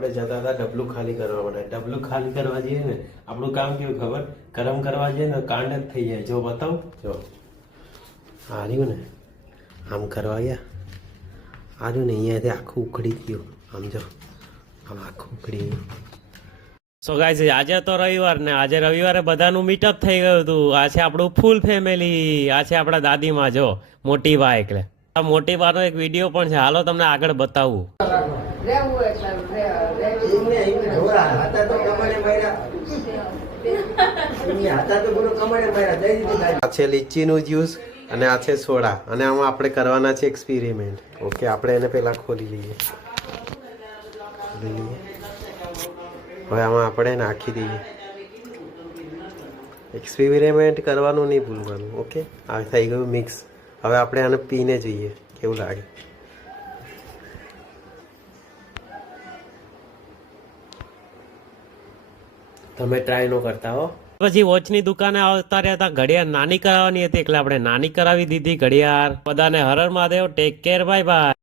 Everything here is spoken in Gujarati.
આપણે જતા હતા ડબલું ખાલી કરવા માટે. ડબલું ખાલી કરવા જઈએ ને આપણું કામ કેવું ખબર, ગરમ કરવા જઈએ ને કાંડ જ થઈ જાય. જો બતાવ, જો આ રહ્યું ને, આમ કરવા ગયા આ રહ્યું ને, અહીંયાથી આખું ઉખડી ગયું. આમ જો આમ આખું ઉખડી ગયું. સો ગાઈસ, આજે તો રવિવાર ને આજે રવિવારે બધાનું મીટઅપ થઈ ગયું હતું. આ છે આપણું ફૂલ ફેમિલી. આ છે આપણા દાદીમાં, જો મોટી બા. એટલે આ મોટી બાનો એક વિડીયો પણ છે, હાલો તમને આગળ બતાવું. આ છે લીચીનું જ્યુસ અને આ છે સોડા, અને આમાં આપણે કરવાના છે એક્સપેરિમેન્ટ. ઓકે, આપણે એને પહેલા ખોલી લઈએ. હવે આમાં આપણે નાખી દઈએ. એક્સપેરિમેન્ટ કરવાનું નહીં ભૂલવાનું. ઓકે, આ થઈ ગયું મિક્સ. હવે આપણે આને પીને જોઈએ કેવું લાગે. તમે ટ્રાય નો કરતા હો. પછી વોચની દુકાને આવતા રહ્યા હતા. ઘડિયાળ નાની કરાવવાની હતી એટલે આપણે નાની કરાવી દીધી ઘડિયાળ. બધાને હર હર Mahadev. Take care, bye by.